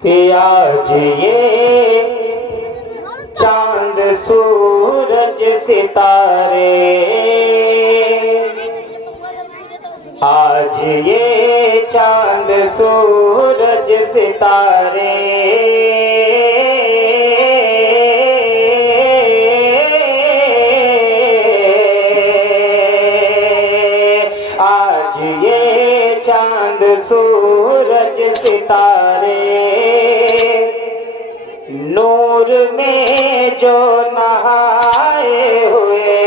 کہ آج یہ چاند سورج ستارے، آج یہ چاند سورج ستارے آج یہ چاند سورج ستارے نور میں جو نہائے ہوئے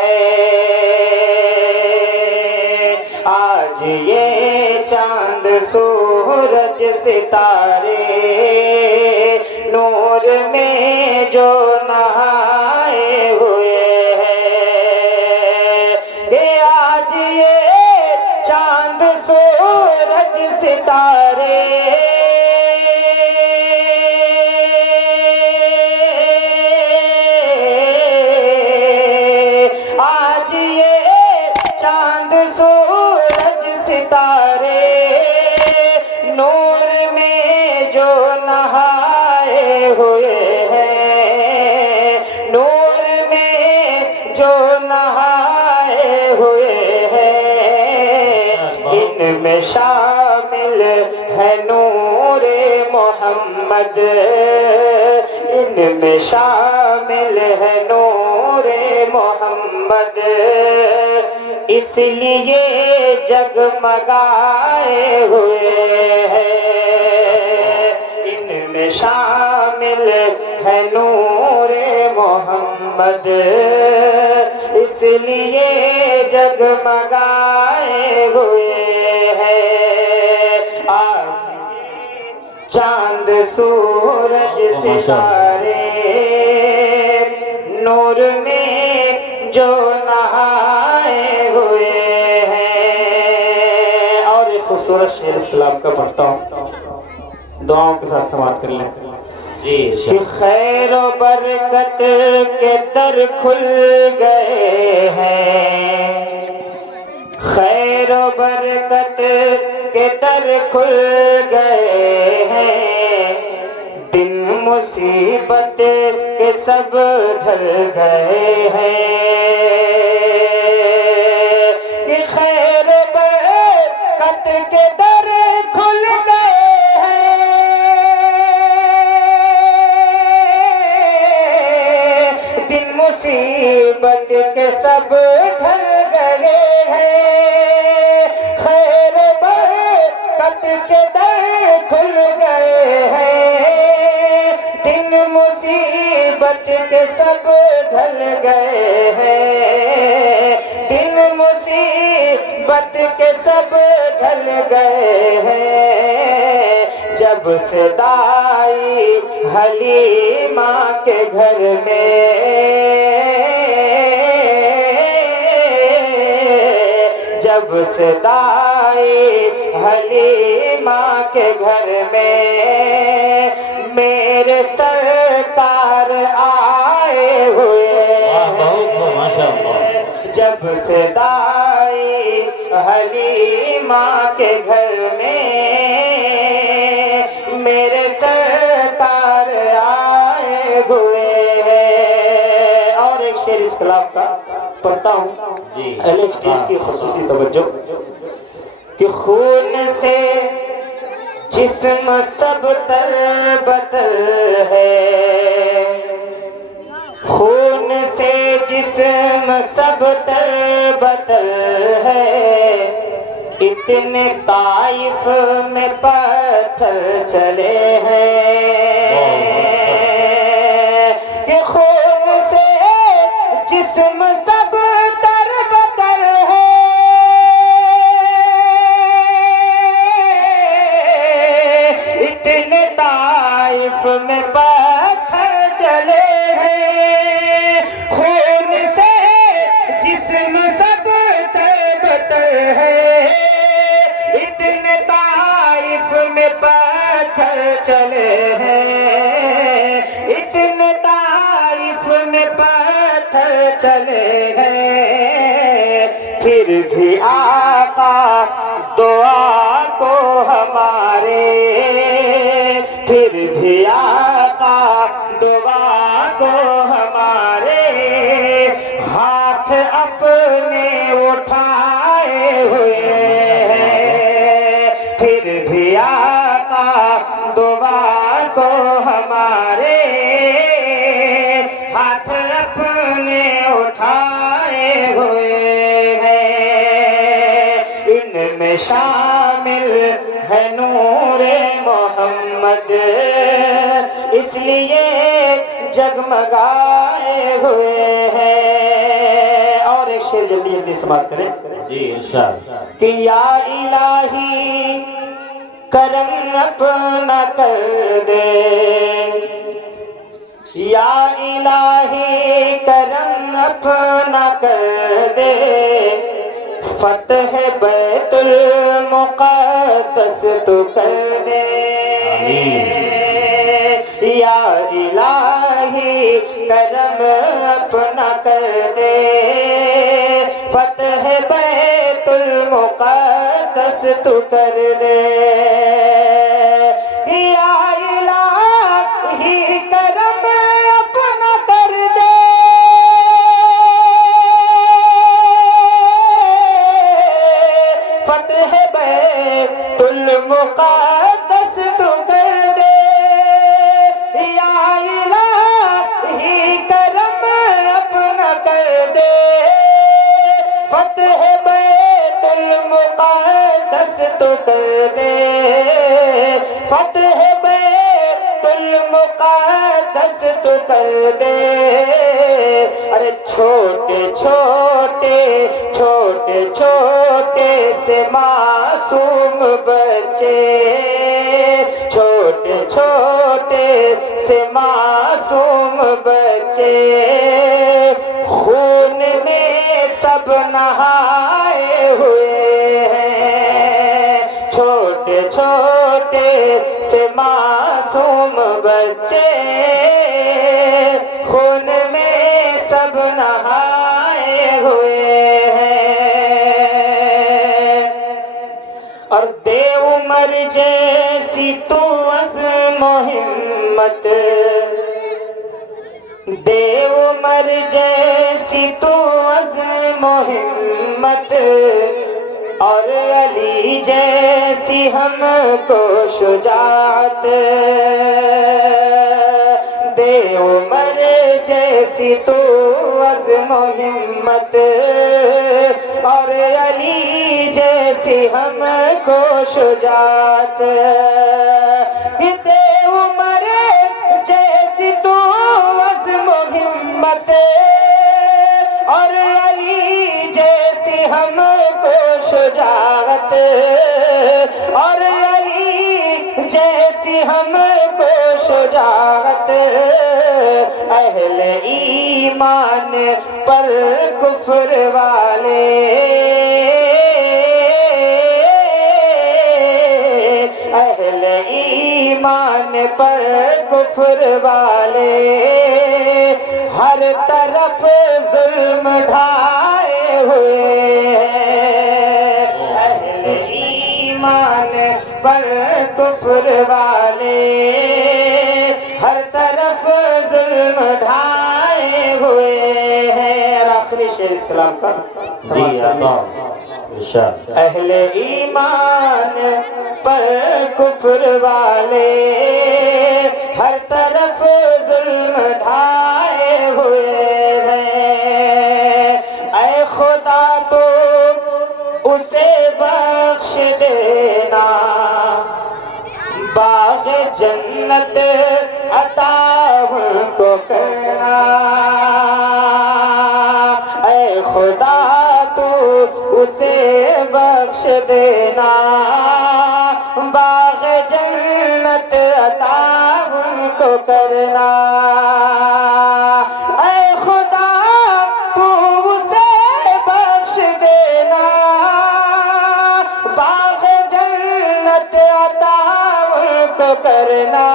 ہیں، آج یہ چاند سورج ستارے نور میں جو نہائے ہوئے ہیں، کہ آج یہ چاند سورج ستارے نور میں جو نہائے ہوئے ہیں، نور میں جو نہائے ہوئے ہیں، ان میں شامل ہے نور محمد، ان میں شامل ہے نور محمد، اس لیے جگمگائے ہوئے ہیں، ان میں شامل ہے نور محمد، اس لیے جگمگائے ہوئے ہیں، آج چاند سورج ستارے نور میں جو نہائے ہوئے ہیں۔ اور ایک خوبصورت شعر اسلام کا پڑھتا ہوں، دعاؤں کے ساتھ سماعت کر لیں جی۔ کہ خیر و برکت کے در کھل گئے ہیں، خیر و برکت کے در کھل گئے ہیں، دن مصیبت کے سب ڈھل گئے ہیں، کہ خیر و برکت کے در کھل گئے ہیں، دن مصیبت کے سب ڈھل گئے ہیں، خیر و برکت کے در کھل گئے ہیں، دن مصیبت کے سب ڈھل گئے ہیں، دن مصیبت کے سب ڈھل گئے ہیں، جب سے دائی حلیمہ کے گھر میں، جب سے دائی حلیمہ کے گھر میں میرے سرکار آئے ہوئے ہیں، جب سے دائی حلیمہ کے گھر میں میرے سرکار آئے ہوئے ہیں۔ اور ایک شعر اس کلام کا پڑھتا ہوں اہل حدیث کی خصوصی توجہ، کہ خون سے جسم سب تر بتر ہے، خون سے جسم سب تر بتر ہے، اتنے طائف میں پتھر چلے ہیں، کہ خون سے جسم سب تر بتر ہے، اتنے طائف میں پتھر چلے ہیں، خون سے جسم سب تر بتر ہے، اتنے طائف میں پتھر چلے ہیں، اتنے طائف میں پتھر چلے ہیں، پھر بھی آقا دعا کو ہمارے دعا کو ہمارے ہاتھ اپنے اٹھائے ہوئے ہیں، ان میں شامل ہے نور محمد، اس لیے جگمگائے ہوئے ہیں۔ اور ایک شعر جلدی جلدی سماعت کریں جی انشاءاللہ کہ یا الہی کرم اپنا کر دے، یا الہی کرم اپنا کر دے، فتح بیت المقدس تو کر دے، یا الہی کرم اپنا کر دے، فتح بیت المقدس تو کر دے، یا الہی کرم اپنا کر دے، فتح بیت المقدس تو کر دے، یا الہی کرم اپنا کر دے، فتح بیت المقدس تو کر دے، فتح بیت المقدس تو کر دے۔ ارے چھوٹے چھوٹے چھوٹے چھوٹے سے معصوم بچے، چھوٹے چھوٹے سے معصوم بچے، خون میں سب نہائے ہوئے ہیں، چھوٹے چھوٹے سے معصوم بچے، خون میں سب نہائے ہوئے ہیں، اور بے عمر جیسی تو عزم و ہمت، بے عمر جیسی تو عزم و ہمت، اور علی جیسی ہم کو شجاعت، بے عمر جیسی تو عزم و ہمت، اور علی جیسی ہم کو شجاعت، بے عمر جیسی تو عزم و ہمت، اور علی جیسی ہم کو شجاعت، اور علی جیسی ہم کو شجاعت، اہل ایمان پر کفر والے، اہل ایمان پر کفر والے، ہر طرف ظلم ڈھائے ہوئے ہیں، اہل ایمان پر کفر والے، ہر طرف ظلم ڈھائے ہوئے ہیں۔ اور آخری شعر اس کلام کا جی اہل ایمان پر کفر والے، ہر طرف ظلم ڈھائے ہوئے ہیں، اے خدا تو اسے بخش دینا، باغ جنت عطا ہم کو کرنا، اے خدا تو اسے بخش دینا، باغ جنت عطا ہم کو کرنا، اے خدا تو اسے بخش دینا، باغ جنت عطا ہم کو کرنا،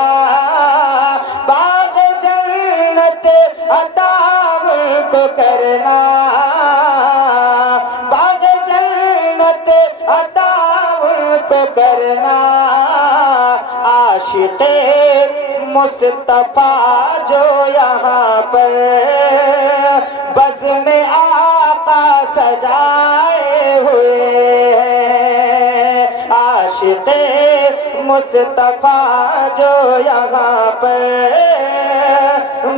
باغ جنت عطا ہم کو کرنا، باغ جنت عطا ہم کو کرنا، عاشق مصطفیٰ جو یہاں پر بزم آقا سجائے ہوئے ہیں، عاشق مصطفیٰ جو یہاں پر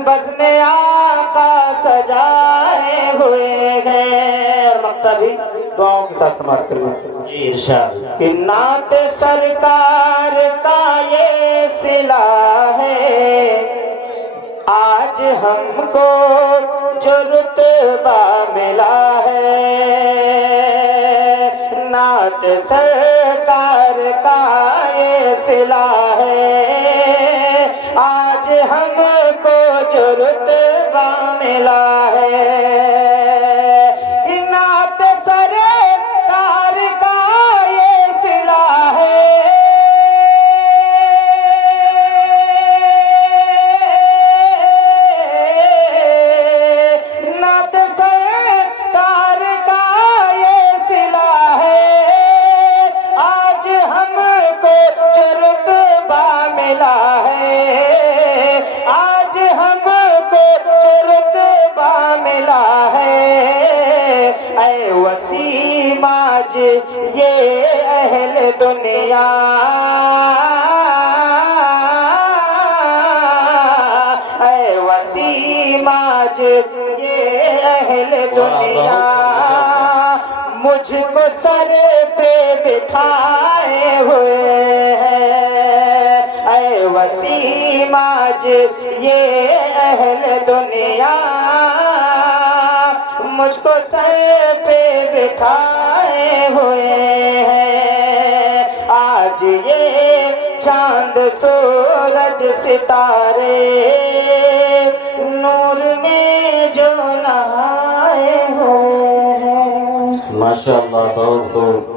بزم آقا سجائے ہوئے ہیں. اور مقطع بھی دعاؤں کے ساتھ سماعت کریں. جی ارشاد. کہ نعت سرکار کا یہ صلہ ہے آج ہم کو جو رتبہ ملا ہے. نعت سرکار کا یہ صلہ ہے آج ہم کو جو رتبہ ملا ہے. نعت سرکار کا یہ صلہ ہے نعت سرکار کا یہ صلہ ہے آج ہم کو جو رتبہ ملا ہے. آج ہم کو جو رتبہ ملا ہے. اے وسیم آج یہ اہل دنیا اے وسیم آج یہ اہل دنیا مجھ کو سر پہ بٹھائے ہوئے ہیں. اے وسیم آج یہ اہل دنیا مجھ کو سر پہ بٹھائے ہوئے ہیں. آج یہ چاند سورج ستارے نور میں جو نہائے ہوئے ہیں. ماشاءاللہ. بہت خوب.